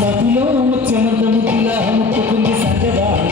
మదిలో ముచ్చమంత ముద్దులా ముట్టుకుంది సంజవాడ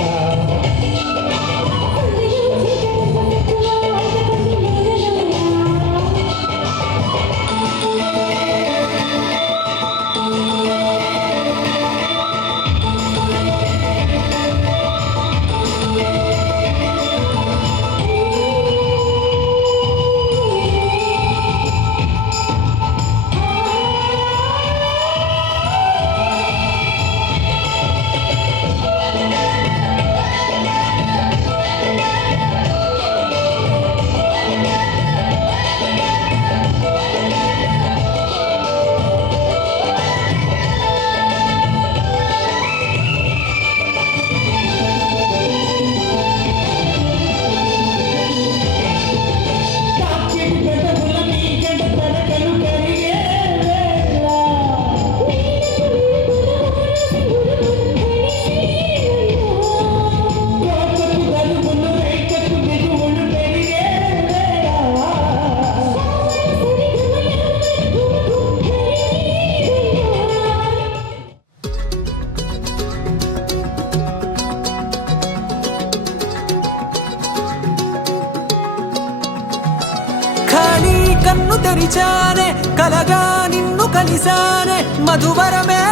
కన్ను తెరిచానే కలగా నిన్ను కలిసానే మధువరమే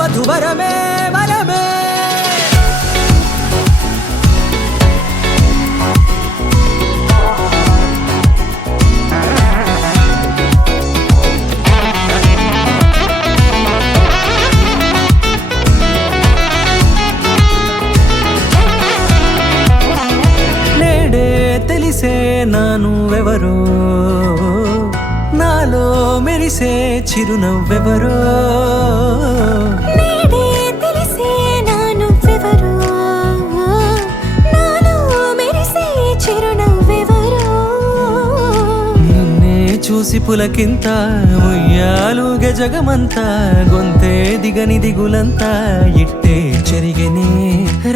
మధువరమే వరమే నేడే తెలిసే నానువెవరో నాలో మెరిసే చిరునవ్వెవరో నేడే తెలిసే నానువెవరో నాలో మెరిసే చిరునవ్వెవరో నిన్నే చూసి పులకింత ఉయ్యాలుగే జగమంతా గొంతే దిగని దిగులంతా ఇట్టే చెరిగెనే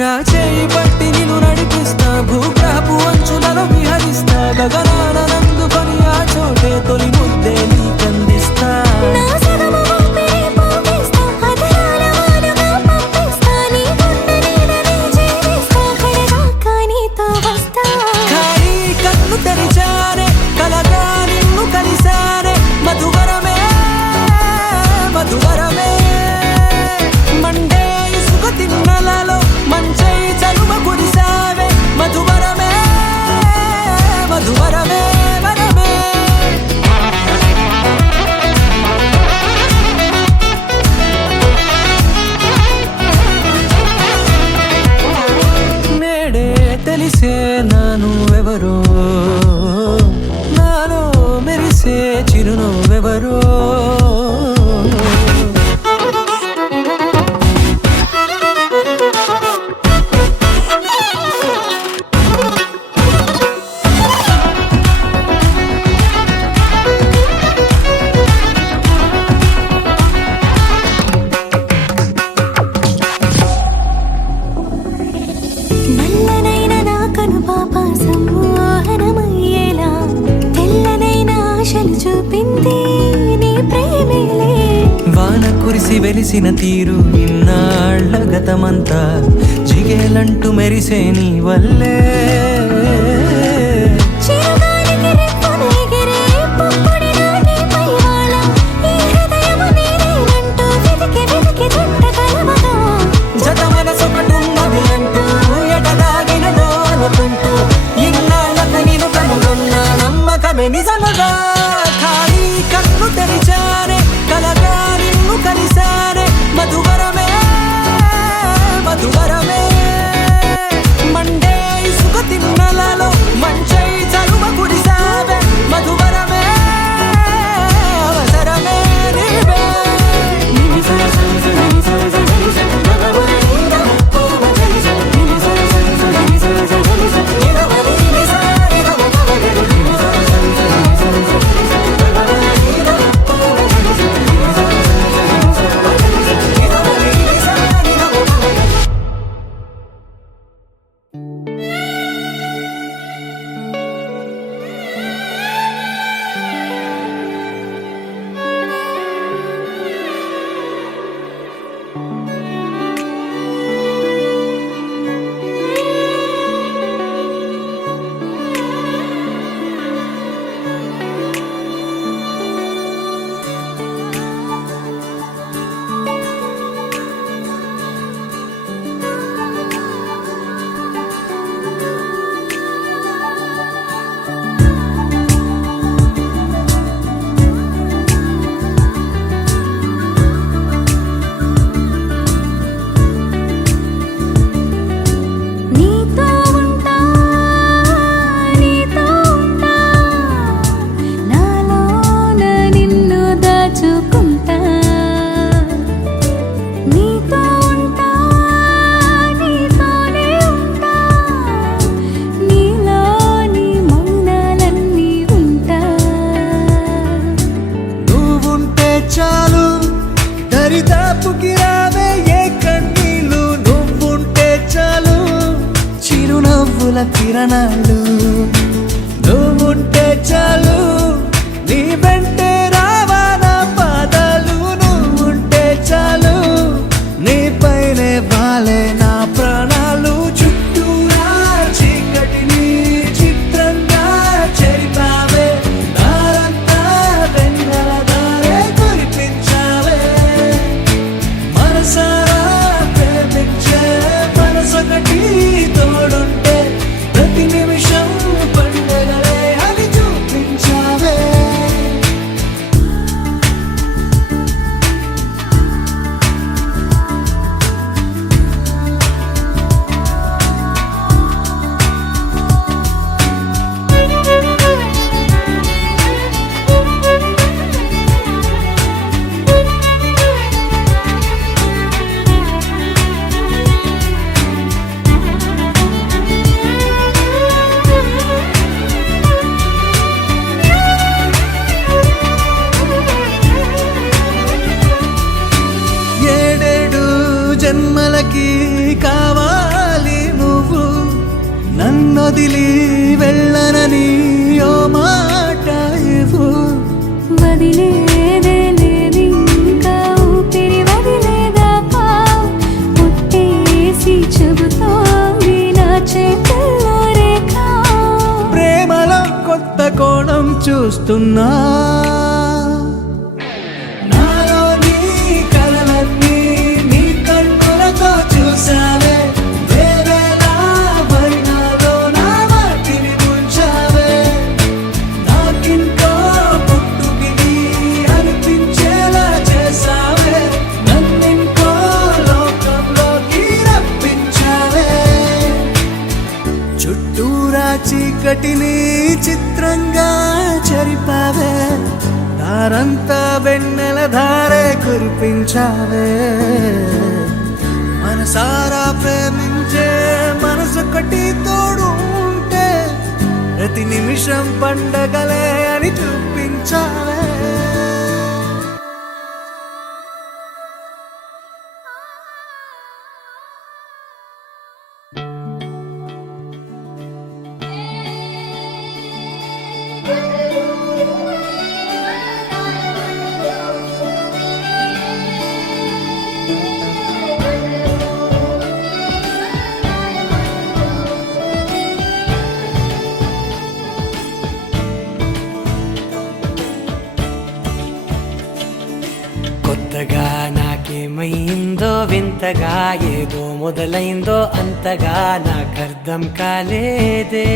రాచేయి పట్టి నిన్ను నడిపిస్తా భూగ్రహపు అంచులలో విహరిస్తా గగనాన నందుకొని ఆ చోటే తొలి ముద్దే నీకందిస్తా నా సగము ఊపిరి పోగిస్తా అదరాల వాలుగా పంపిస్తా నీ గుండె నీడనే చేరిస్తా కడదాకా నీతో వస్తా ఖాళీ కన్ను తెరిచానే కలగా నిన్ను కలిసానే మధువరమే మధువరమే మండే ఇసుక తిన్నలలో మంచై చలువ కురిసావే మధువరమే మధువరమే వరమే నేడే తెలిసే నానువెవరో నాలో మెరిసే చిరునవ్వెవరో నల్లనైన నా కనుపాప సమ్మోహనమయ్యేలా తెల్లనైన ఆశలు చూపింది నీ ప్రేమేలే వాన కురిసి వెలిసిన తీరు ఇన్నాళ్ళ గతమంతా జిగేలంటూ మెరిసే నీ వల్లే చిరుగాలికి రెప్పున ఎగిరే పుప్పొడిలా నీపై వాల ఈ హృదయము నీదేనంటూ వెతికి వెతికి చుట్ట కలవగా జత మనసొకటున్నది అంటూ ఎటదాగినదో అనుకుంటూ ఇన్నాళ్ళకు నేను కనుగొన్న నమ్మకమే నిజముగా ఖాళీ కన్ను తెరిచానే కలగా నిన్ను కలిసానే మధువరమే మధువరమే మండే ఇసుక తిన్నలలో చూపుకి రావే ఏ కన్నీళ్ళు నువ్వుంటే చాలు చిరునవ్వుల కిరణాలు నువ్వుంటే చాలు నీ వెంటే రావా నా పాదాలు నువ్వుంటే చాలు నీ పైనే వాలే నా ప్రాణాలు చుట్టూరా చీకటిని చిత్రంగా చెరిపావే దారంతా వెన్నెల దారే కురిపించావే మనసారా ప్రేమించే మనసొకటి తోడుంటే ప్రతి నిమిషం పండగలే అని చూపించావే ఏడేడు జన్మలకి కావాలి నువ్వు నన్నొదిలి వెళ్ళనని ఓ మాట ఇవ్వు వదిలేదే లేదింకా ఊపిరి వదిలేదాకా ముట్టేసి చెబుతోంది నా చేతుల్లో రేఖ ప్రేమలో కొత్త కోణం చూస్తున్నా నాలో నీ కలలన్నీ నీ కన్నులతో చూసావే వేవేలా వర్ణాలో నా వాటిని ముంచావే నాకింకో పుట్టుకిది అనిపించేలా చేసావే నన్నింకో లోకంలోకి రప్పించావే చుట్టూరా చీకటిని చిత్రంగా చెరిపావే దారంతా వెన్నెల ధారే కురిపించావే మనసారా ప్రేమించే మనసొకటి తోడు ఉంటే ప్రతి నిమిషం పండగలే అని చూపించావే కొత్తగా నాకేమైందో వింతగా ఏదో మొదలైందో అంతగా నాకర్థం కాలేదే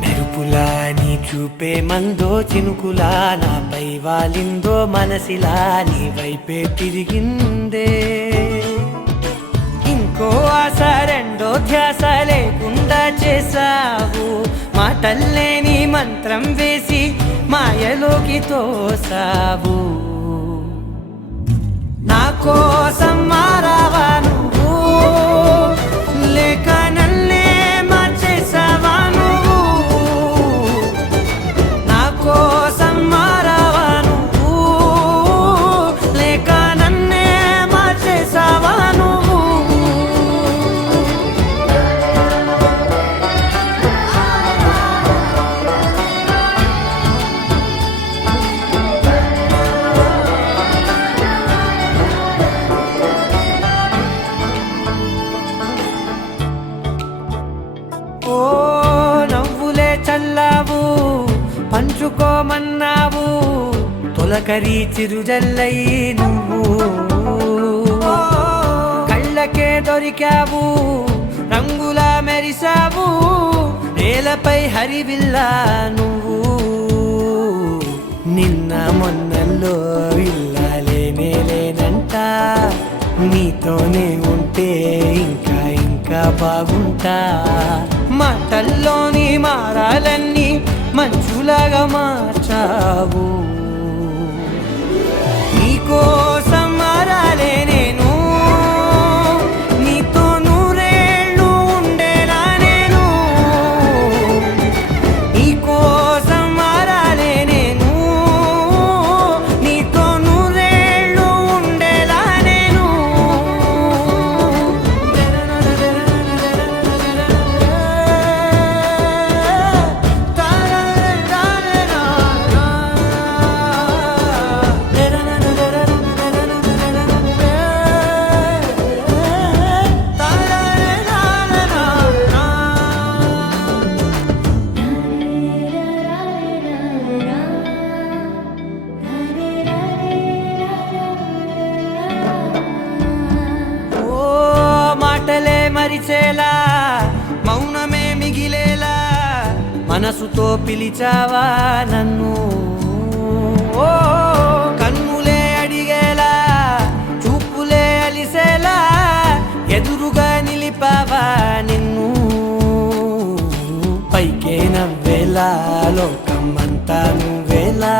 మెరుపులా నీ చూపే మందో చినుకులా నాపై వాలిందో మనసిలా నీ వైపే తిరిగిందే ఇంకో ఆశ రెండో ధ్యాస లేకుండా చేసావు మాటల్లే నీ మంత్రం వేసి మాయలోకి తోసావు నా కోసం మారావా నువ్వు లేక నన్నే మార్చేసావా నువ్వు నా కోసం మారావా నువ్వు లేక నన్నే మార్చేసావా నువ్వు ఓ నవ్వులే చల్లావు పంచుకోమన్నావు తొలకరి చిరుజల్లై నువ్వు కళ్ళకే దొరికావు రంగులా మెరిసావు నేలపై హరివిల్లా నువ్వు నిన్న మొన్నల్లో ఇల్లాలేనే లేనంట నీతోనే ఉంటే ఇంకా ఇంకా బాగుంటా మాటల్లోని మారాలన్నీ మంచులాగా మార్చావు నీకోసం మారాలే నేను నీతో నూరేళ్ళు ఉండేనా నేను నీకోసం మారాలే నేను నీతో నూరేళ్ళు ఉండే మరిచేలా మౌనమే మిగిలేలా మనసుతో పిలిచావా నన్ను ఓ కన్నులే అడిగేలా చూపులే అలిసేలా ఎదురుగా నిలిపావా నిన్ను పైకే నవ్వేలా లోకమంతా నువ్వేలా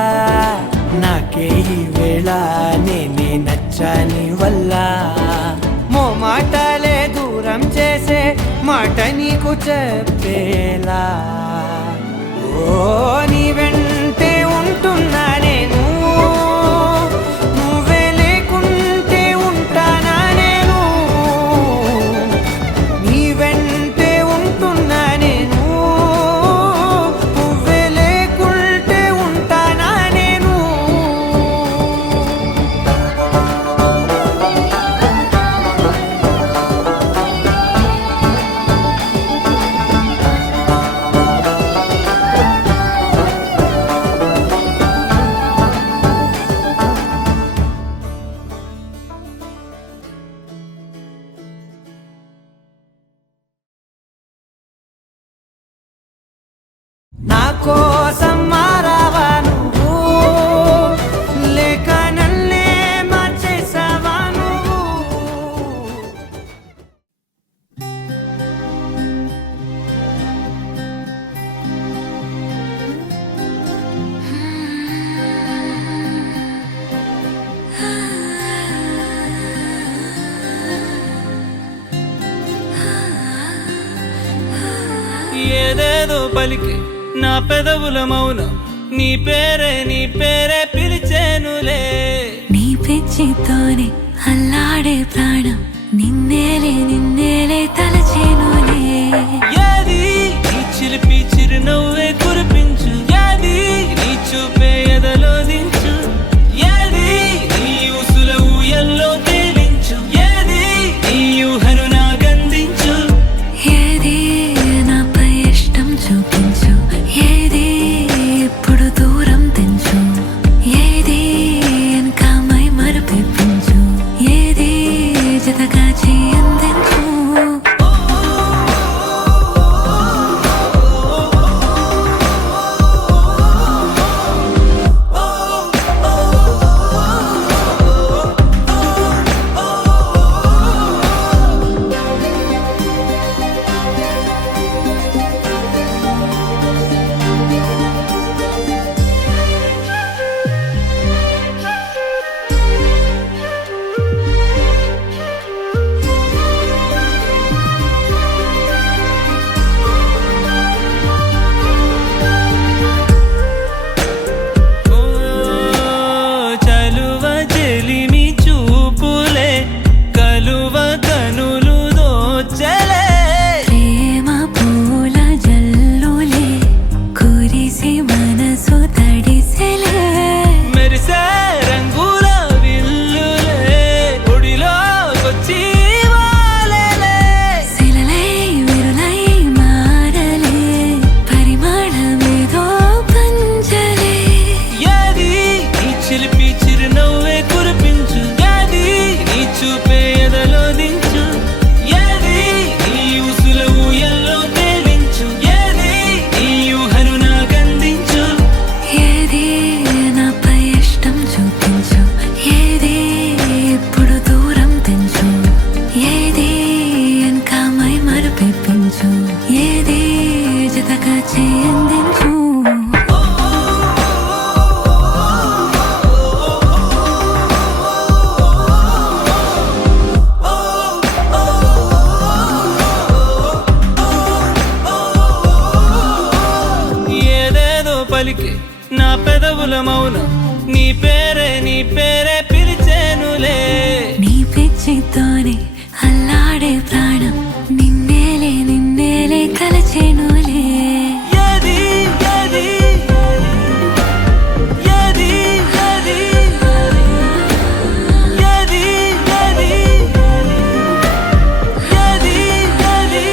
నాకే ఈ వేళ నేనే నచ్చని వల్ల మాటలే దూరం చేసే మాట నీకు చెప్పేలా ఓ నీ వెంటే ఉంటున్నా నేను నువ్వే లేకుంటే ఉంటానా నేను నీ వెంటే ఉంటున్నా నేను నువ్వే లేకుంటే ఉంటానా నేను నా కోసం మారావా నువ్వు లేక నన్నే మార్చేసావా నువ్వు ఏదేదో పలికి నా పెదవుల మౌనం నీ పేరే పిలిచేనులే నీ పిచ్చితోనే అల్లాడే ప్రాణం నిన్నేలే తలచేనులే యాది నీ చిలిపి చిరునవ్వే కురిపించు యాది నీ చూపే ఎదలో దించు యాది నీ ఉసుల ఊయల్లో తేలించు యాది నీ ఊహను నాగందించు ఏది నాపై ఇష్టం చూపించు ఏది ఇప్పుడు దూరం తెంచు ఏది వెనకమై మరపించు ఏది జతగా చేయందించు చలువ చెలిమి చూపులే కలువ కనులు దోచలే ప్రేమ పూల జల్లులే కురిసి మనసు తడిసెలే మెరిసే రంగుల విల్లులే ఒడిలోకొచ్చి వాలేలే శిలలై విరులై మారలే పరిమళమేదో పంజలే యాది నీ చిలిపి చిరునవ్వే కురిపించు యాది నీ చూపే ఎదలో దించు యాది నీ ఉసుల ఊయల్లో తేలించు యాది నీ ఊహను నాగందించు ఏది నాపై ఇష్టం చూపించు ఏది ఇప్పుడు దూరం తెంచు ఏది వెనకమై మరపించు ఏది జతగా చేయందించు ఏదేదో పలికి నా పెదవుల మౌనం నీ పేరే పిలిచేనులే నీ పిచ్చితోనే అల్లాడే ప్రాణం నిన్నేలే తలచేనులే యాది యాది యాది యాది యాది యాది యాది యాది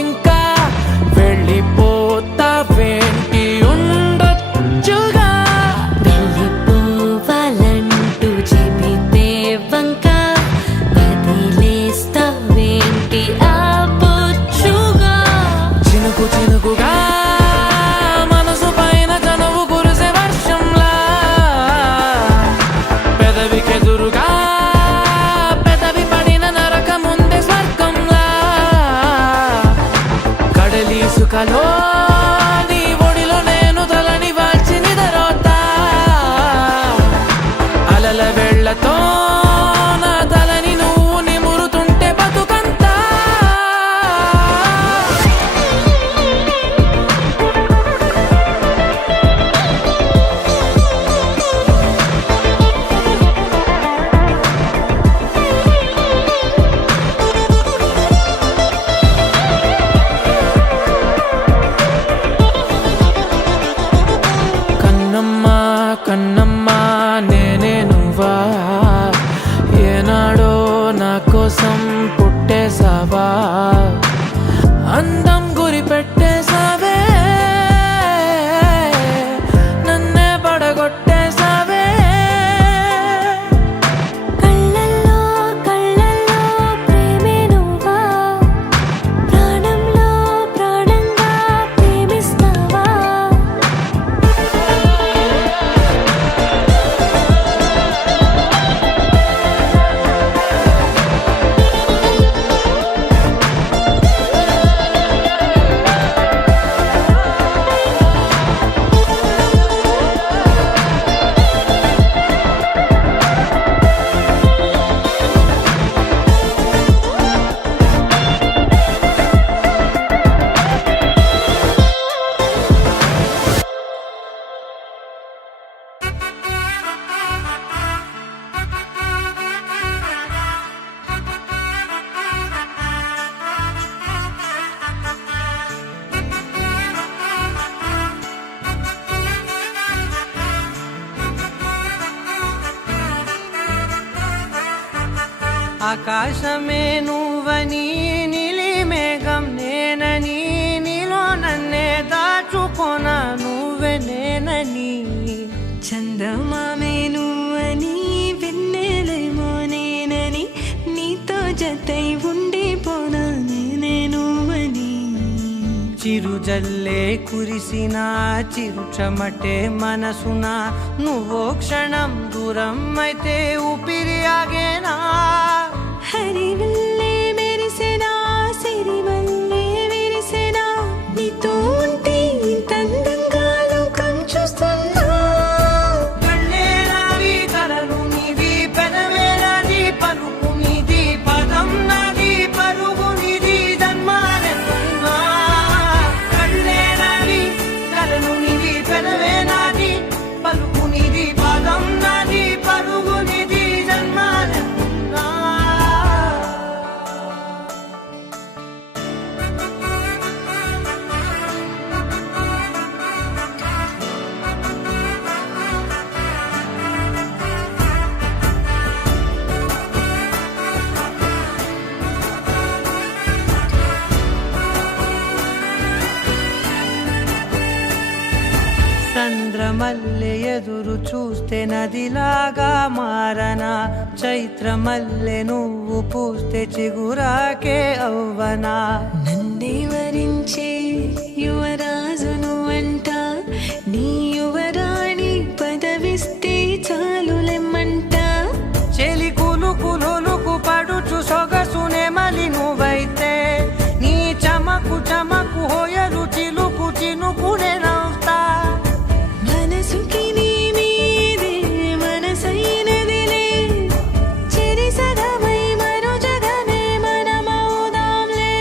ఇంకా వెళ్ళిపోతావేంటి ఉండొచ్చుగా వెళ్ళిపోవాలంటూ చెబితే వంక వదిలేస్తావేంటి ఆపొచ్చుగా చినుకు చినుకుగా మనసు పైన చనువు కురిసే వర్షంలా పెదవికెదురుగా పెదవి పడిన నరక ముందే స్వర్గంలా కడలి సుఖలో నీ ఒడిలో నేను తలని వాల్చి నిదరోతా అలల వెళ్ళతో నా తలని నువ్వు నిమురుతుంటే బతుకంతా కన్నమ్మా కన్నమ్మా నేనే నువ్వా ఏనాడో నా కోసం పుట్టేసావా అందం గురి పెట్టేసావే నన్నే పడగొట్టేసావే కళ్ళల్లో కళ్ళల్లో ప్రేమే నువ్వా ప్రాణంలో ప్రాణంగా ప్రేమిస్తావా ఆకాశమే నువ్వని నీలి మేఘం నేనని నీలో నన్నే దాచుకోన నువ్వే నేనని చందమామే నువ్వని వెన్నెలేమో నేనని నీతో జతై ఉండిపోనా నేనే నువ్వని చిరుజల్లే కురిసిన చిరు చెమటే మనసున నువ్వో క్షణం దూరం అయితే ఊపిరి ఆగేనా హరివల్లే మెరిసెనా సిరివల్లే విరిసెనా నీతో ఉంటే ఇంత అందంగా లోకం చూస్తున్నా కళ్ళే నావి కలలు నీవి పెదవే నాది పలుకు నీది పదం నాది పరుగు నీది జన్మాలెన్నున్నా కళ్ళే నావి కలలు నీవి పెదవే నాది పలుకు నీది పదం నాది పరుగు నీది జన్మాలెన్నున్నా చంద్రమల్లె ఎదురు చూస్తే నదిలాగా మారనా చైత్రమల్లె నువ్వు పూస్తే చిగురాకే అవ్వనా నన్నే వరించే యువరాజును అంట నీ యువరాణి పదవిస్తే చాలులెమ్మంట చెలి కులుకు పడుచు సొగసునే మలి నువ్వైతే నీ చమకు చమకు హోయలు చిలుకు చినుకునే నవ్వుతా మనసుకి నీ మీదే మనసైనదిలే చెరి సగమై మరో జగమే మనమవుదాంలే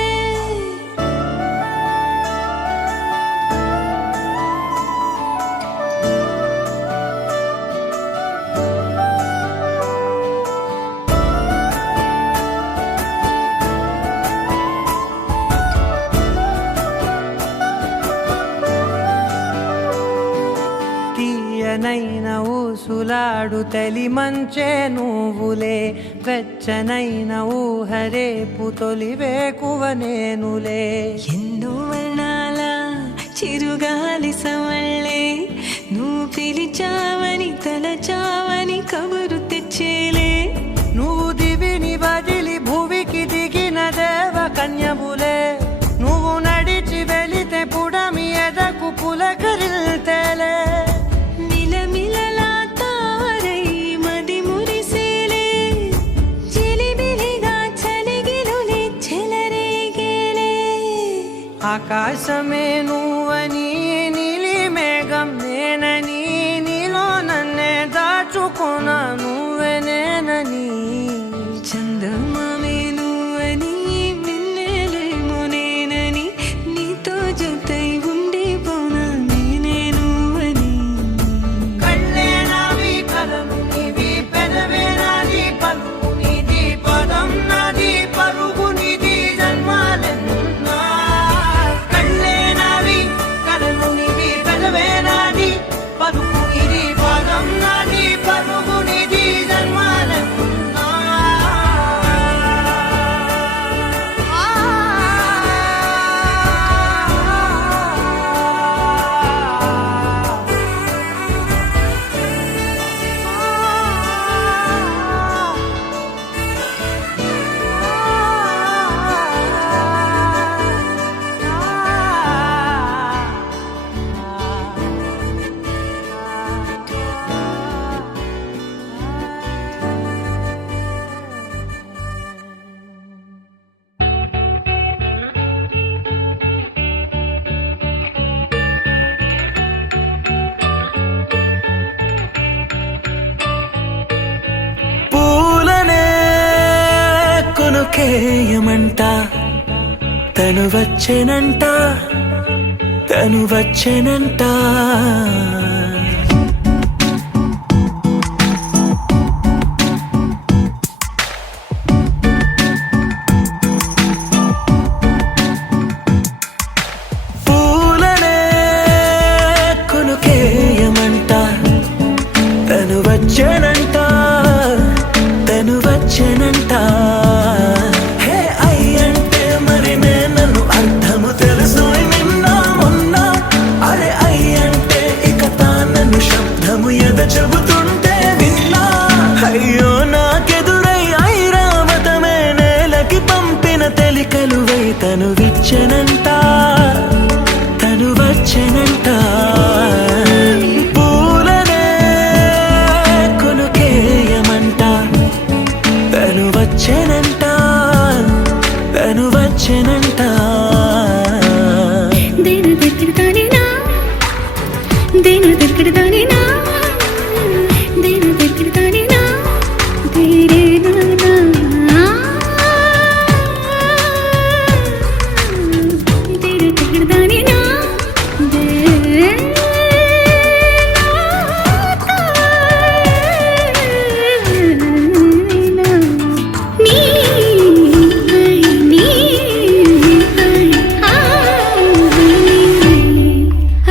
తీయనైన ఊసులాడు తలి మంచే నువ్వులే వెచ్చనైన ఊహరేపు తొలి వేకువ నేనులే. ఎన్నో వర్ణాల చిరుగాలి సవళ్ళే నువ్వు పిలిచావని తలచావని కబురు తెచ్చేలే. నువ్వు దివిని వదిలి భూమికి దిగిన దేవ కన్యములే. నువ్వు నడిచి వెళితే పుడమి ఎదకు పులకరిల్తేలే. మిలమిలలా తారై మది మురిసేలే చిలిబిలిగా చలిగిలులే చెలరేగేలే. ఆకాశమే నువ్వని నీలి మేఘం నేనని నీలో నన్నే దాచుకున్న నువ్వే నేనని. చందమామే నువ్వని మిన్నెలేమో నేనని నీతో జతై ఉండిపోనా నేనే నువ్వని. కళ్ళే నావి కలలు నీవి పెదవే నాది పలుకు నీది పదం నాది పరుగు నీది జన్మాలెన్నున్నా. కళ్ళే నావి కలలు నీవి పెదవే నాది పలుకు నీది పదం నాది పరుగు నీది జన్మాలెన్నున్నా. పూలనే కొనుకేయమంట తను వచ్చెనంట తను వచ్చెనంట. పూలనే కొనుకేయమంట తను వచ్చెనంట తను వచ్చెనంట. హే అయ్యంటే మరి నన్ను అర్థము తెలుసు నిన్న మొన్న. అరే అయ్యంటే ఇక తానను శబ్దము ఎద చెబుతుంటే విన్నా. అయ్యో నాకెదురై ఐరావతమే నేలకి పంపిన తెలికలువై తను విచ్చెనంట తను వచ్చెనంట. పూలనే కొనుకేయమంట తను వచ్చెనంట తను వచ్చెనంట. దేని దగ్గరదానినా దేని దగ్గరదానినా దేని దగ్గరదానినా దేరేనా దేని దగ్గరదానినా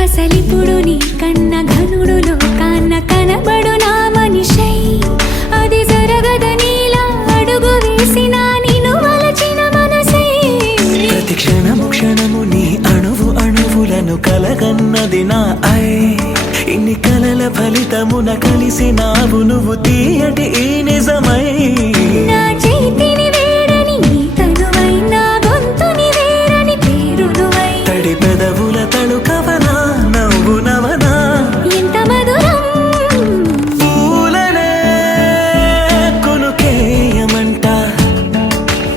అసలిప్పుడు నీ కన్న ఘనుడులో కాన్న కనబడు నా మనిషై. అది జరగదనిలా అడుగు వేసిన నిన్ను వలచిన మనసై. ప్రతి క్షణము క్షణము నీ అణువు అణువులను కలగన్నది నా ఐ. ఇన్ని కలల ఫలితమున కలిసినావు నువ్వు తీయటి ఈ నిజమై. నా చేతిని వేడని నీ తనువై నా గొంతుని వేరని పేరు నువ్వై. తడి పెదవుల తళుకవనా నవ్వు నవనా ఎంత మధురం. పూలనే కొనుకేయమంట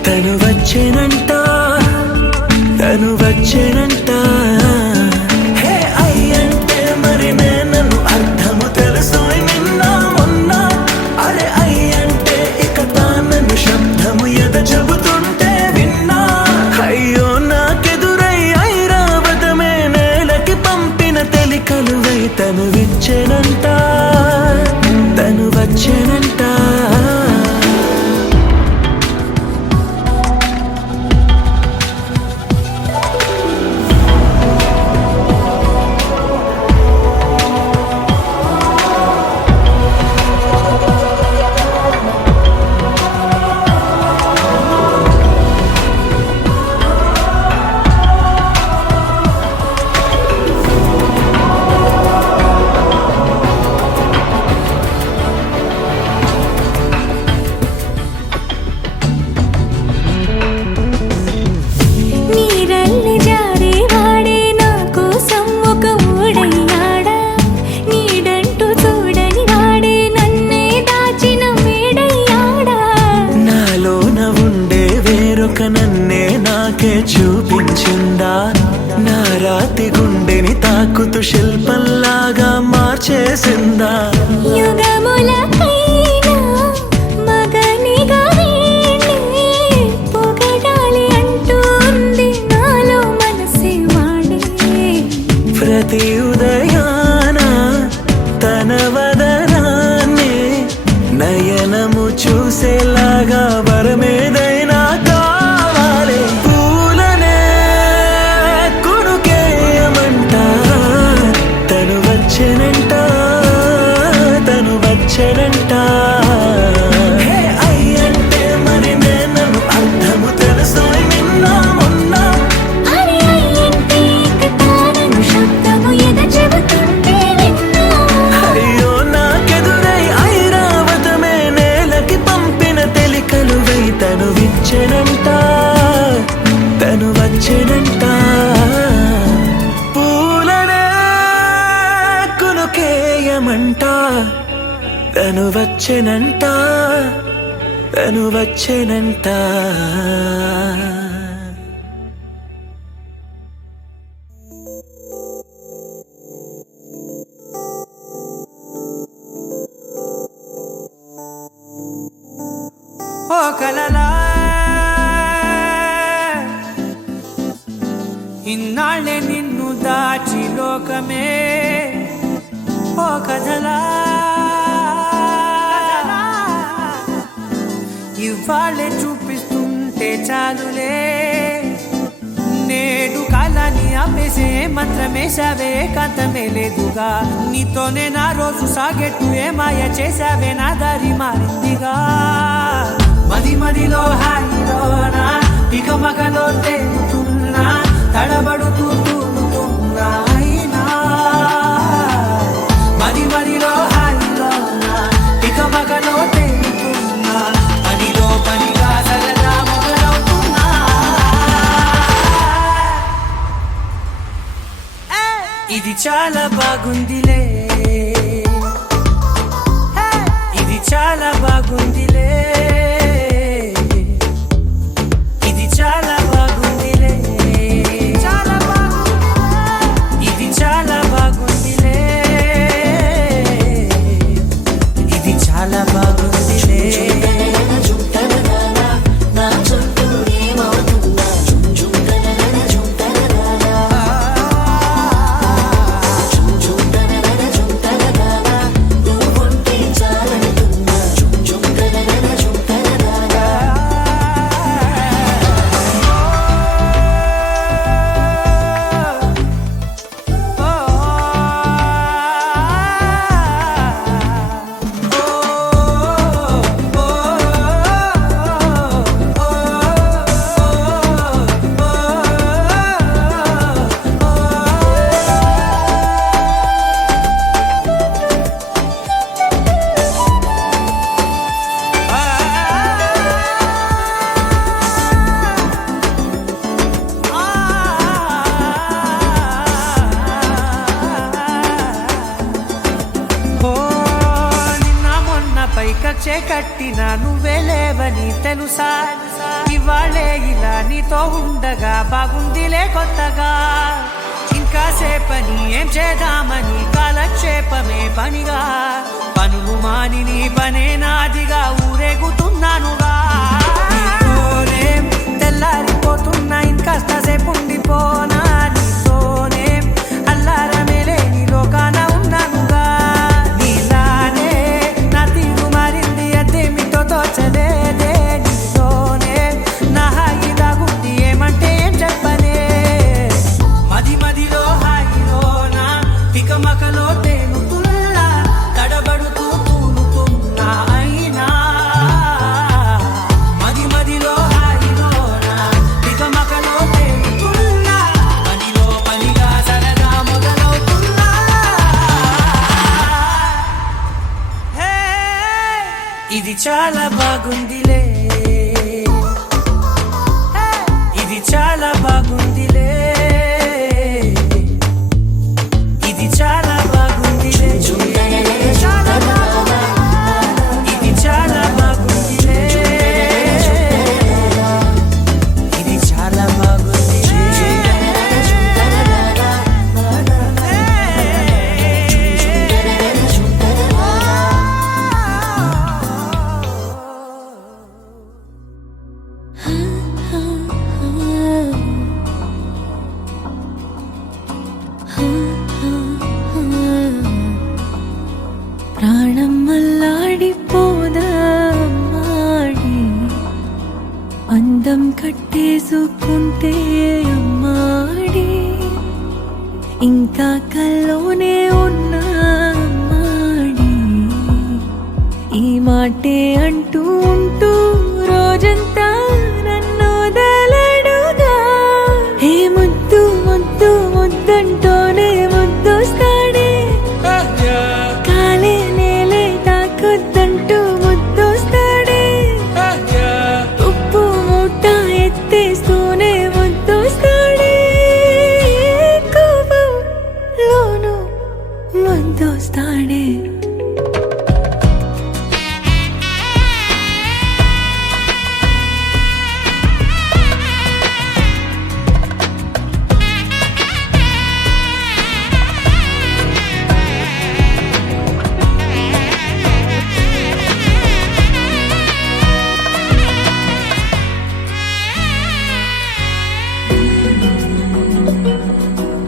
తను వచ్చెనంట తను వచ్చెనంట. హే అయ్యంటే మరి నన్ను అర్థము తెలుసు నిన్న మొన్న. అరే అయ్యంటే ఇక తానను శబ్దము ఎద చెబుతుంటే విన్నా. అయ్యో నాకెదురై ఐరావతమే నేలకి పంపిన తెలికలువై తను విచ్చెనంట తను వచ్చెనంట. తాకుతూ శిల్పంలాగా మార్చేసిందా యుగములకైనా మగనిగా వీణ్ణి పొగడాలి అంటూంది నాలో మనసే వాడే ప్రతి ఉదయాన తన వదనాన్ని నయనము చూసేలాగా వరమేదైనా కావాలి పూలనే కొనుకేయమంట తను వచ్చెనంట తను వచ్చెనంట హే అయ్యంటే మరి నేను అర్థము తెలుసు నిన్న మొన్న అరే అయ్యంటే ఇక తానను శబ్దము ఎద చెబుతుంటే విన్నా అయ్యో నాకెదురై ఐరావతమే నేలకి పంపిన తెలికలువై తను విచ్చెనంట తను వచ్చెనంట పూలనే కొనుకేయమంట తను వచ్చెనంట తను వచ్చెనంట ఓ కలలా ఇన్నాళ్ళే నిన్ను దాచి లోకమే ఓ కథలా ఇవాళ్ళే చూపిస్తుంటే చాలులే నేడు కాలాన్ని ఆపేసే మంత్రమేసావే కాంతమే లేదుగా నీతోనే నా రోజు సాగెట్టు ఏ మాయ చేసావే నా దారి మారిందిగా మది మదిలో హాయిలోనా ఇక మగలో తేలుతున్నా తడబడుతూ తూలుతున్నా అయినా మది మదిలో హాయిలోనా ఇక మగలో తేలుతున్నా పనిలో పనిగా సరదా మొదలవుతున్నా ఇది చాలా బాగుందిలే ఇది చాలా బాగుందిలే ఇది చాలా బాగుందిలే చాలా బాగుంది ఇది చాలా బాగుందిలే ఇది చాలా బాగుందిలే పైకచ్చే కట్టిన నువ్వే లేవని తెలుసా ఇవాళే ఇలా నీతో ఉండగా బాగుందిలే కొత్తగా ఇంకా సేపని ఏం చేద్దామని కాలక్షేపమే పనిగా పనులు మాని నీ పనే నాదిగా ఊరేగుతున్నానుగా నీతోనే తెల్లారిపోతున్నా ఇంకాస్త సేపు ఉండిపోనా నీతోనే అల్లారమే లేని లోకాన ఉన్నానుగా నీలానే నా తీరు మారింది అదేమిటో తోచలేదే నీతోనే నా హాయి దాగుంది ఏమంటే ఏం చెప్పనే మది మదిలో హాయిలోనా పికమకలో తేలుతున్నా తడబడుతూ తూలుతున్నా అయినా మది మదిలో హాయిలోనా పికమకలో తేలుతున్నా పనిలో పనిగా సరదా మొదలవుతున్నా హే ఇది చాలా బాగుందిలే ఇది చాలా బాగుందిలే ఇది చాలా బాగుందిలే చాలా బాగుంది ఇది చాలా బాగుందిలే ఇది చాలా బాగుందిలే అందం కట్టేసుకుంటే అమ్మాడి ఇంకా కల్లోనే ఉన్నా అమ్మాడి ఈ మాటే అంటూ ఉంటూ రోజంతా నన్ను వదలడుగా ఏ ముద్దు ముద్దు ముద్దంటోనే ముద్దొస్తాడే కాలే నేలే తాకొద్దంటూ ముద్దొస్తాడే ఉప్పు మూట ఎత్తేస్తూనే ముద్దొస్తాడే కోపంలోను ముద్దొస్తాడే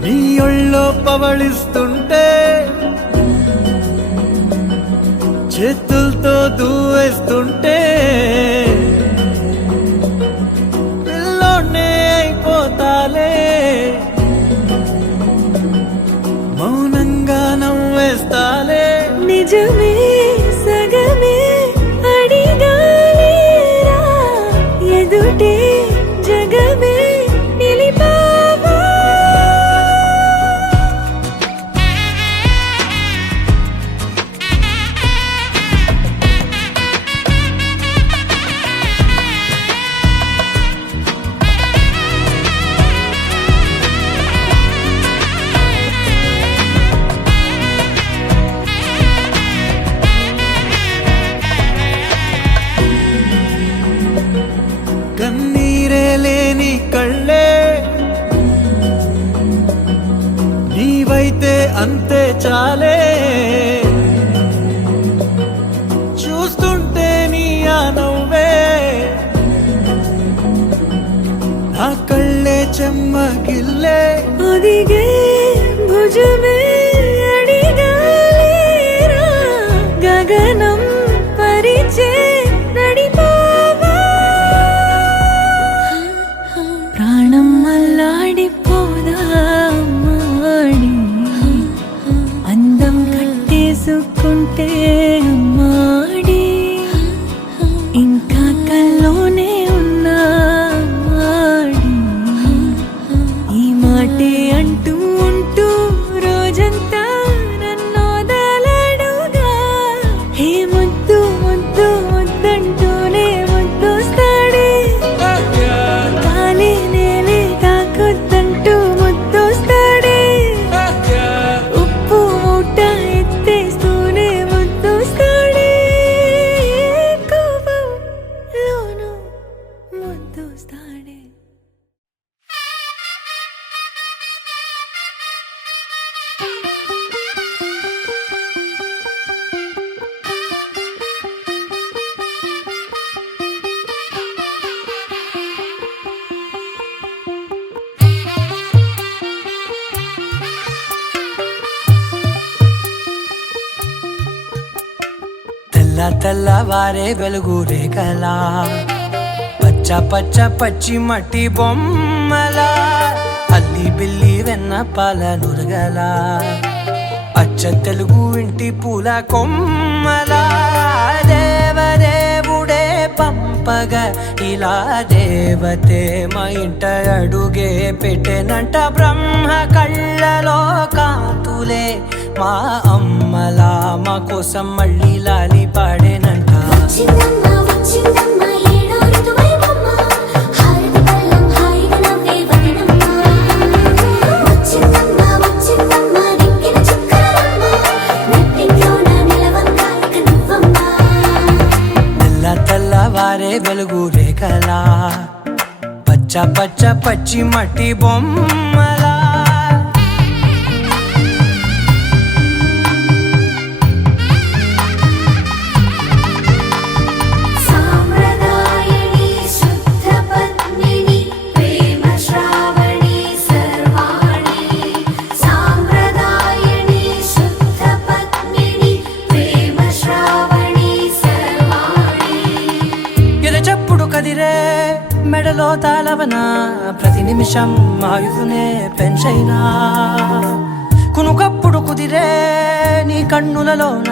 నీ ఒళ్ళో పవళిస్తుంటే చేతులతో దూవేస్తుంటే పిల్లోనే అయిపోతాలే మౌనంగా నవ్వేస్తాలే నిజమే సగమే అడిగాలేరా ఎదుటే జగమే నిలిపావా కన్నీరే లేని కళ్ళే నీవైతే అంతే చాలే చూస్తుంటే నీ ఆ నవ్వే నా కళ్ళే చెమ్మగిల్లే ఒదిగే భుజమే అడిగాలేరా గగనం పరిచే నడిపావా ప్రాణం అల్లాడిపోదా అమ్మాడి అందం కట్టేసుకుంటే అమ్మాడి ఇంకా కల్లోనే ఉన్నా అమ్మాడి ఈ మాటే అంటూ ఉంటూ రోజంతా నన్ను వదలడుగా హే ముద్దు ముద్దు ముద్దంటూనే ముద్దొస్తాడే కాలే నేలే తాకొద్దంటూ ముద్దొస్తాడే ఉప్పు మూట ఎత్తేస్తూనే ముద్దొస్తాడే కోపంలోను ముద్దొస్తాడే తెల్ల తెల్లవారే వెలుగు రేఖలా పచ్చ పచ్చ పచ్చి మట్టి బొమ్మలా అల్లి బిల్లి వెన్న పాల నురగలా అచ్చ తెలుగు ఇంటి పూల కొమ్మలా దేవదేవుడే పంపగా ఇలా దేవతే మా ఇంట అడుగే పెట్టెనంట బ్రహ్మ కళ్ళలో కాతులే మా అమ్మలా మా కోసం మళ్ళీ లాలి పాడేనంట వచ్చిందమ్మ వచ్చిందమ్మ ఏడో ఋతువైవమ్మ హారతి పళ్ళం హాయిగా నవ్వే వదినమ్మ వచ్చిందమ్మ వచ్చిందమ్మ దిక్కిన చుక్కలమ్మ నెట్టింట్లోన నిలవంగా ఇక నువ్వమ్మ తెల్ల తెల్లవారే వెలుగు రేఖలా పచ్చ పచ్చ పచ్చి మట్టి బొమ్మలా సాంప్రదాయని శుద్ధ పద్మిని ప్రేమ శ్రావణి సర్వాణి సాంప్రదాయని శుద్ధ పద్మిని ప్రేమ శ్రావణి సర్వాణి ఎద చప్పుడు కదిరే మెడల నిమిషం ఆయుధునే పెంచైనా కునుకప్పుడు కుదిరే నీ కన్నులలోన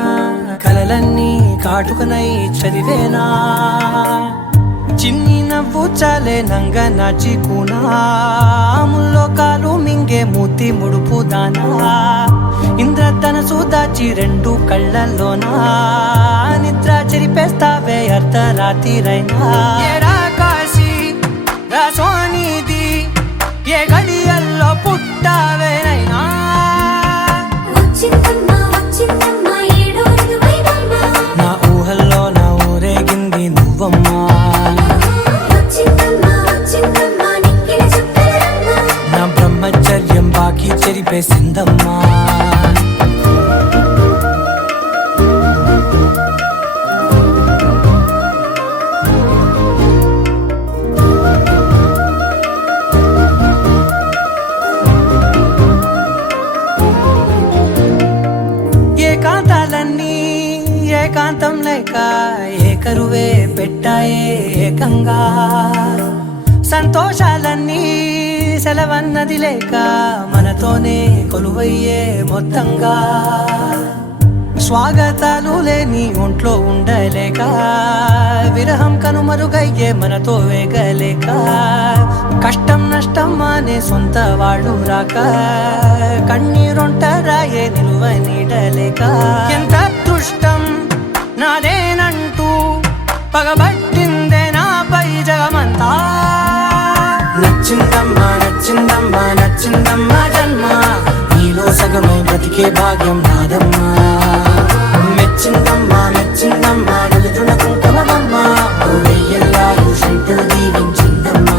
కలలన్నీ కాటుకనై చదివేనా చిన్ని నవ్వు చాలే నంగ నాచికునా ముల్లోకాలు మింగే మూతి ముడుపు దానా ఇంద్రధనసు దాచి రెండు కళ్ళల్లోనా నిద్ర చెరిపేస్తావే అర్ధరాత్రిరైనా ఏరా కాశీ రా సోనిది ఏ గడియల్లో పుట్టావేనైనా వచ్చిందమ్మా వచ్చిందమ్మా ఏడో ఋతువైవమ్మా నా ఊహల్లో నా ఊరేగింది నువ్వమ్మా వచ్చిందమ్మా వచ్చిందమ్మా నిక్కిన చుక్కలమ్మా నా బ్రహ్మచర్యం బాకీ చెరిపేసిందమ్మా ఏకాంతాలన్నీ ఏకాంతం లేక ఏకరువే పెట్టాయే ఏకంగా సంతోషాలన్నీ సెలవన్నది లేక మనతోనే కొలువయ్యే మొత్తంగా స్వాగతాలు లేని ఒంట్లో ఉండలేక విరహం కనుమరుగయ్యే మనతో వేగలేక కష్టం నష్టం అనే సొంత వాళ్ళు రాక కన్నీరొంటరాయే నిలువ నీడలేక ఎంత అదృష్టం నాదేనంటూ పగబట్టిందే నాపై జగమంతా నచ్చిందమ్మా నచ్చిందమ్మా నచ్చిందమ్మా జన్మ నీలో సగమై బ్రతికే భాగ్యం నాదమ్మా మెచ్చిందమ్మా మెచ్చిందమ్మా నిలుచున కుంకుమమ్మా వెయ్యల్లాలు శంకులు దీవించిందమ్మా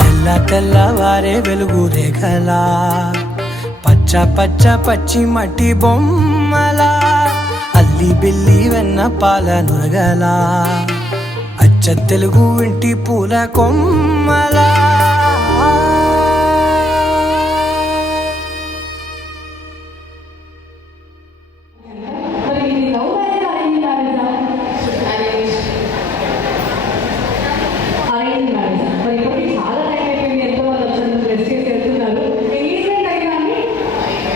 తెల్ల తెల్లవారే వెలుగు రేఖలా పచ్చ పచ్చ పచ్చి మట్టి బొమ్మలా అల్లి బిల్లి వెన్న పాల నురగలా అచ్చ తెలుగు ఇంటి పూల కొమ్మలా మరి ఇది లవ్ మ్యారేజ్ అరేంజ్ మ్యారేజ్ మరి ఇప్పటికి చాలా టైం అయిపోయింది ఎంతో వాళ్ళు వచ్చారు డ్రెస్ చేసి వెళ్తున్నారు ఎంగేజ్మెంట్ అయినా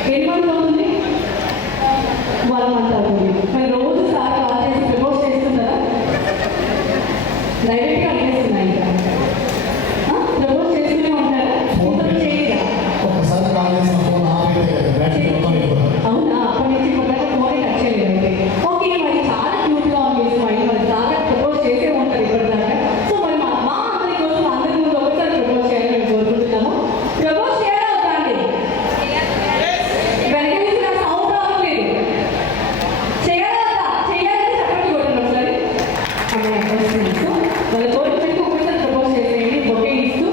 ఎన్ని మంత్స్ అవుతుంది 1 month అవుతుంది మరి రోజు సార్ కాల్ చేసి ప్రపోజ్ చేస్తున్నారా డైరెక్ట్గా అడిగేస్తున్నాయి ప్రపోజ్ చేస్తూనే ఉంటారా చేయరా ఒకసారి కాల్ చేసిన ఫోన్ ఆఫ్ అయితే బ్యాటరీ మొత్తం అయిపోతుంది. అవునా అప్పటి నుంచి ఇప్పటిదాకా ఫోనే టచ్ చేయలేదు ఓకే మరి చాలా క్యూట్గా ఉంది స్మైల్ మరి చాలా ప్రపోజ్ చేసే ఉంటారు ఇప్పటిదాకా సో మరి మా అందరి కోసం అందరి ముందు ఒకసారి ప్రపోజ్ చేయాలని మేము కోరుకుంటున్నాము ప్రపోజ్ చేయడం అవుతా అండి వెనక నుంచి నాకు సౌండ్ రావట్లేదు చేయాలా చేయాలంటే చెప్పండి కొట్టండి ఒకసారి సో వాళ్ళ కోరిక పెట్టి ఒకసారి ప్రపోజ్ చేసేయండి బొకే ఇస్తూ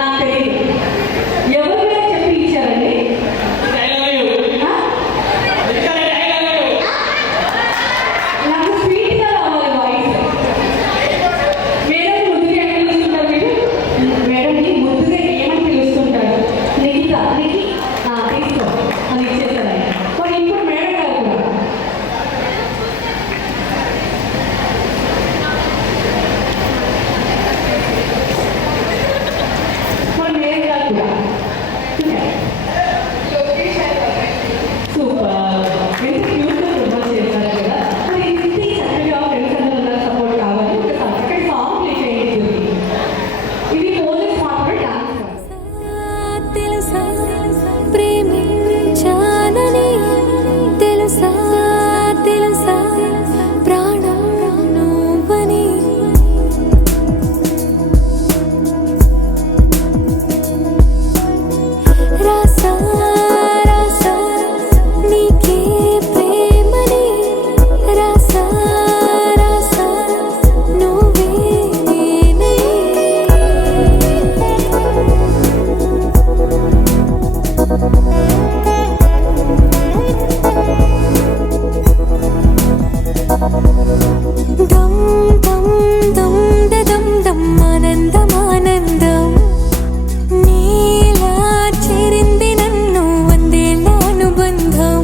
నాకు తెలియదు ఎవరు చెప్పి ఇచ్చారండి నాకు స్వీట్గా రావాలి వాయిస్ మేడం ముద్దుగా ఏమని పిలుస్తుంటారు మీరు మేడంని ముద్దుగా ఏమని పిలుస్తుంటారు నిఖిత తీసుకో అని ఇచ్చేస్తాను మరి ఇప్పుడు మేడం గారు కూడా మరి మేడం గారు కూడా సూపర్ ఎంత క్యూట్గా ప్రపోజ్ చేశారు కదా మరి ఇంటి చక్కగా ఫ్రెండ్స్ అందరూ సపోర్ట్ కావాలి ఒక చక్కటి సాంగ్ ప్లే చేయండి ఇది పోలీస్ మాత్రమే డాన్స్ తెలుసా ప్రేమించానని తెలుసా తెలుసా ప్రాణం నువ్వని రాసా రాసా నీకే ప్రేమని రాసా రాసా నువ్వే నేనై దమ్ దమ్ దమ్ దమ్ దమ్ ఆనందం ఆనందం నీలా చేరింది నన్ను వందేళ్ళ అనుబంధం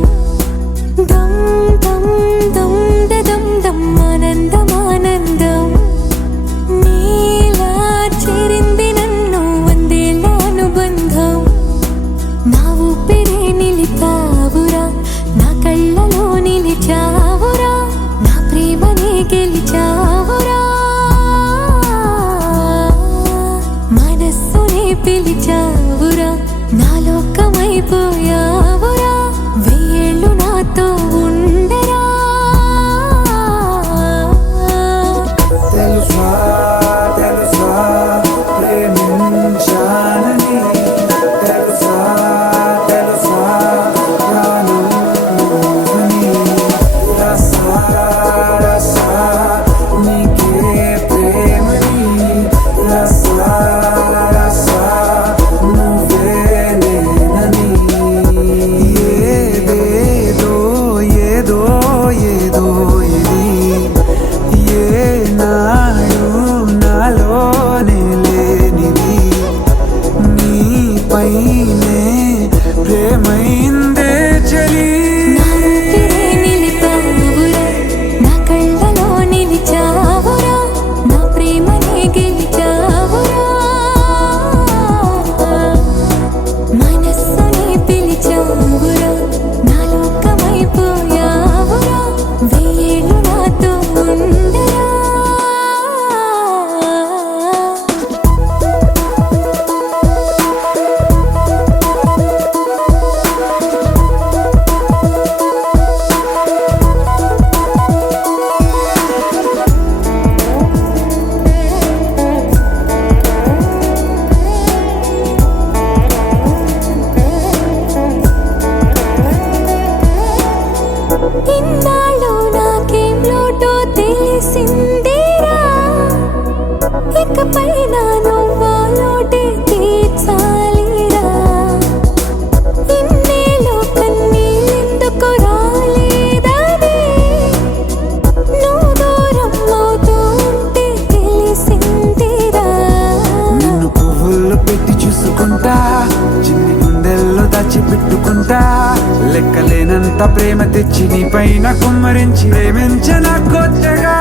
కొత్త ప్రేమ తెచ్చి నీ పైన కుమ్మరించి ప్రేమించిన కొత్తగా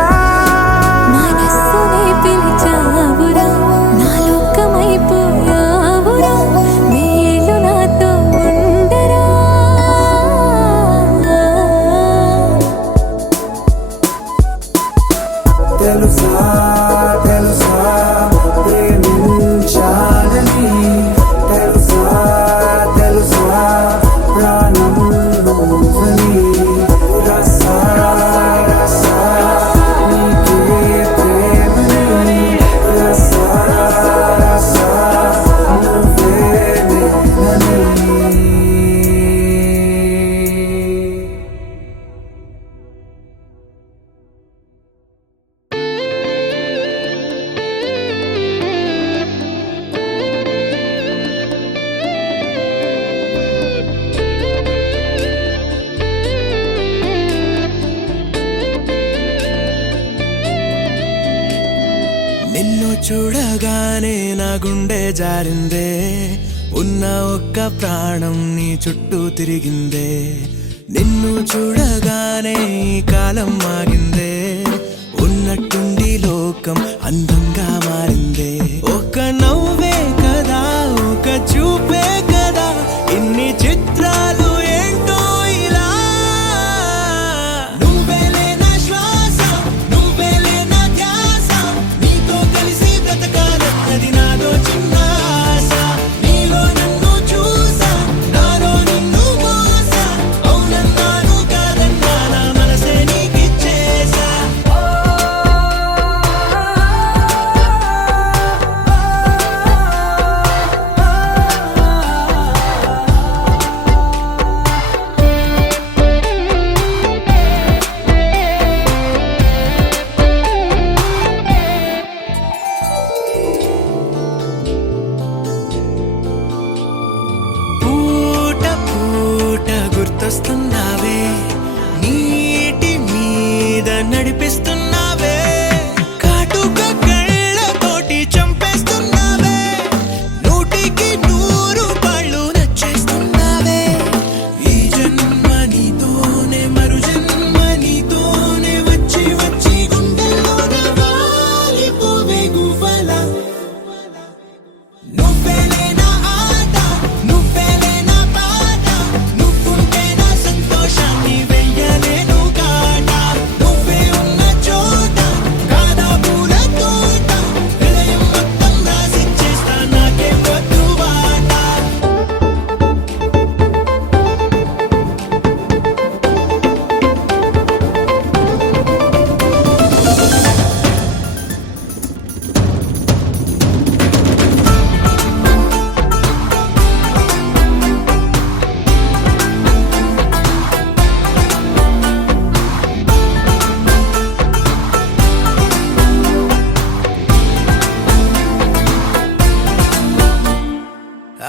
మనస్సునే పిలిచావురా నా లోకమైపోయావురా వేళ్ళు నాతో ఉండరా తెలుసా తెలుసా ప్రేమించాలని తెలుసా తెలుసా ప్రాణం నువ్వని రసా రసా నీకే ప్రేమని రసా రసా నువ్వే నేనని నిన్ను చూడగానే నా గుండె జారిందే ఉన్న ఒక్క ప్రాణం నీ చుట్టూ తిరిగిందే నిన్ను చూడగానే ఈ కాలం ఆగిందే ఉన్నట్టుండి లోకం అందంగా మారిందే ఒక నవ్వే కదా ఒక చూపే కదా ఇన్ని చిత్రాలు ఏంటో ఇలా నువ్వేలే నా శ్వాస నువ్వేలే నా ధ్యాస నీతో కలిసి బ్రతకాలన్నది నాదో చిన్న ఆశ నీలో నన్ను చూసా నాలో నిన్ను మోసా అవునన్నాను కాదన్నా నా మనసే నీకిచ్చేసా పూట పూట గుర్తొస్తున్నావే నీటి మీద నడిపిస్తున్నావే కాటుక కళ్ళతోటి చంపేస్తున్నావే నూటికి 100 పళ్ళు నచ్చేస్తున్నావే ఈ జన్మ నీతోనే మరు జన్మ నీతోనే వచ్చి వచ్చి గుండెల్లోన వాలిపోవే గువ్వలా నువ్వేలే నా ఆట నువ్వేలే నా పాట నువ్వుంటే నా సంతోషాన్ని వెయ్యలేను కాట నువ్వే ఉన్న చోట కాదా పూల తోట హృదయం మొత్తం రాసిచ్చేస్తా నాకే వద్దు బాట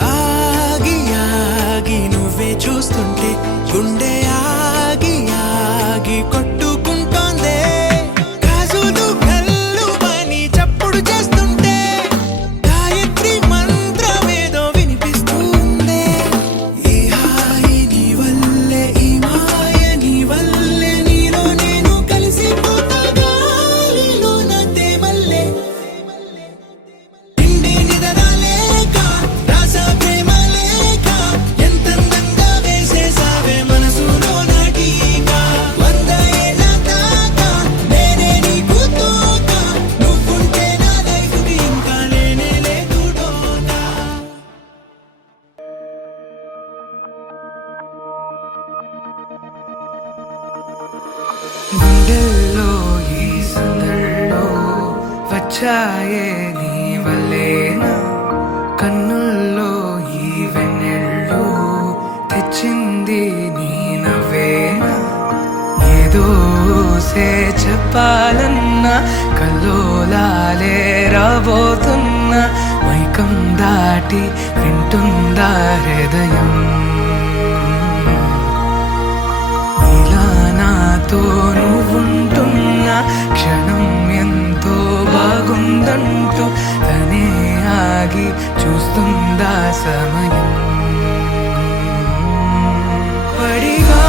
ఆగి ఆగి నువ్వే చూస్తుంటే గుండె ఆగి ఆగి కొట్టుకుంటోందే గాజులు కళ్ళు పని చప్పుడు చేస్తుంటే గాయత్రి మంత్రమేదో వినిపిస్తుందే ఈ హాయి నీ వల్లే ఈ మాయ నీ వల్లే నీలో నేను కలిసిపోతా గాలిలో నా తేమల్లే నిండి నిదరాలేక రాస ప్రేమ లేక ఎంతందంగా వేసేసావే మనసులో నాటీకా 100 ఏళ్ళ దాకా నేనే నీకు తోక నువ్వుంటే నా లైఫ్కి ఇంకా లేనే లేదు డోకా గుండెల్లో ఈ సందల్లో వచ్చాయే నీ వల్లేనా కన్నుల్లో ఈ వెన్నెళ్ళు తెచ్చింది నీ నవ్వేనా ఏదో సే చెప్పాలన్నా కల్లోలాలే రాబోతున్నా మైకం దాటి వింటుందా హృదయం ఇలా నాతో నువ్వుంటున్న క్షణం ఎంతో బాగుందంటూ తనే ఆగి చూస్తుందా సమయం పడిగా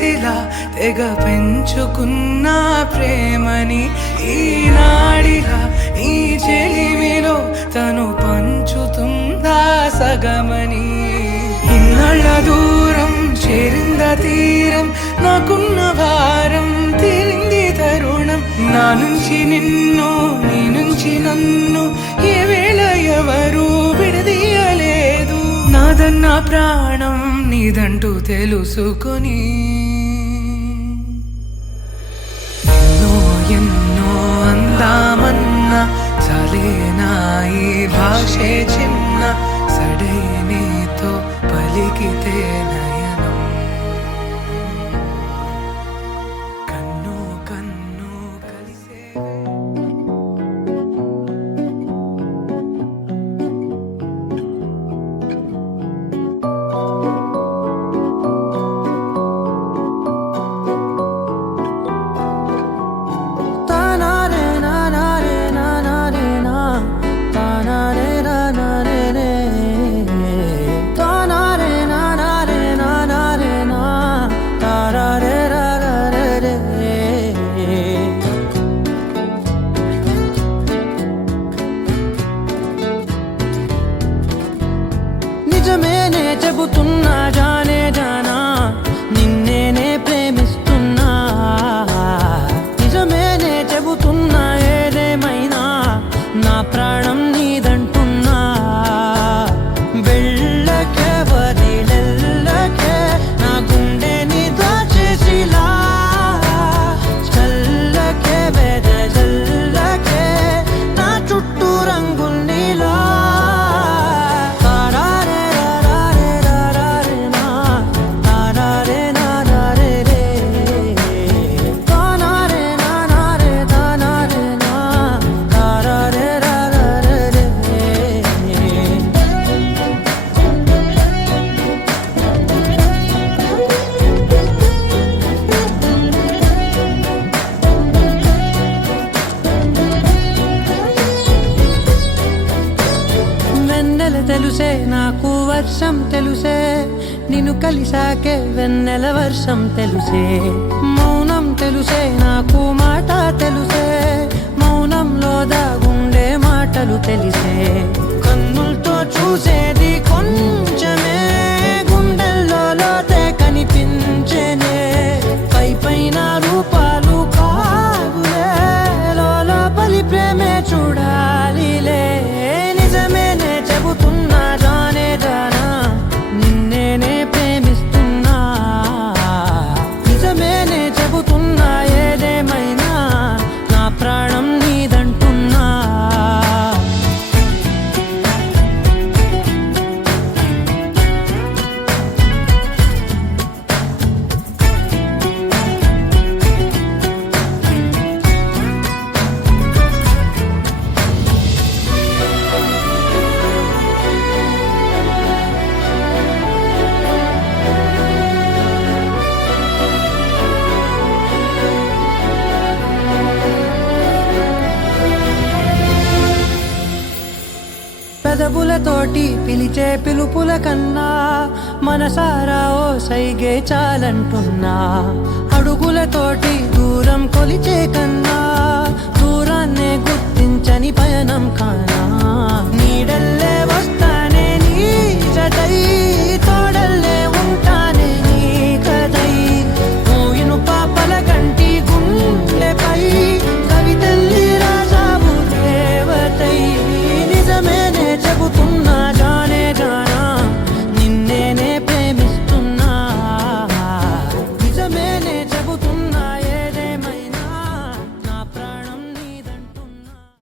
రాసిలా తెగ పెంచుకున్న ప్రేమని ఈనాడిలా ఈ చెలిమిలో తను పంచుతుందా సగమని ఇన్నాళ్ళ దూరం చేరింద తీరం నాకున్న భారం తీరింది తరుణం నా నుంచి నిన్ను నీ నుంచి నన్ను ఏ వేళ ఎవరు విడదీయలేదు నాదన్న ప్రాణం నీదంటూ తెలుసుకొని ఎన్నో ఎన్నో అందామన్నా చాలేనా ఈ భాషే చిన్న సడై నీతో పలికితే నయనం కన్ను కన్ను కలిసే నిజమేనే చెబుతున్నా జానే జానా నిన్నేనే ప్రేమిస్తున్నా నిజమేనే చెబుతున్నా ఏదేమైనా నా ప్రాణం నీదంటున్నా వెళ్ళకే వదిలెల్లకే నా గుండెని దాచేసిలా చల్లకే వెదజల్లకే నా చుట్టూ రంగుల్నిలా తెలుసే నాకు వర్షం తెలుసే నిన్ను కలిసాకే వెన్నెల వర్షం తెలుసే మౌనం తెలుసే నాకు మాట తెలుసే మౌనంలో దాగుండే మాటలు తెలిసే కన్నులతో చూసేది కొంచెమే గుండెల్లో లోతే కనిపించేనే పై పైన రూపాలు కాదులే లోపలి ప్రేమే చూడాలిలే నిజమేనే చెబుతున్నా జానే జానా నిన్నేనే ప్రేమిస్తున్నా నిజమేనే చెబుతున్నా ఏదేమైనా నా ప్రాణం నీదంటున్నా పెదవులతోటి పిలిచే పిలుపుల కన్నా మనసారా ఓ సైగే చాలంటున్నా అడుగులతోటి దూరం కొలిచే కన్నా దూరాన్నే గుర్తించని పయనం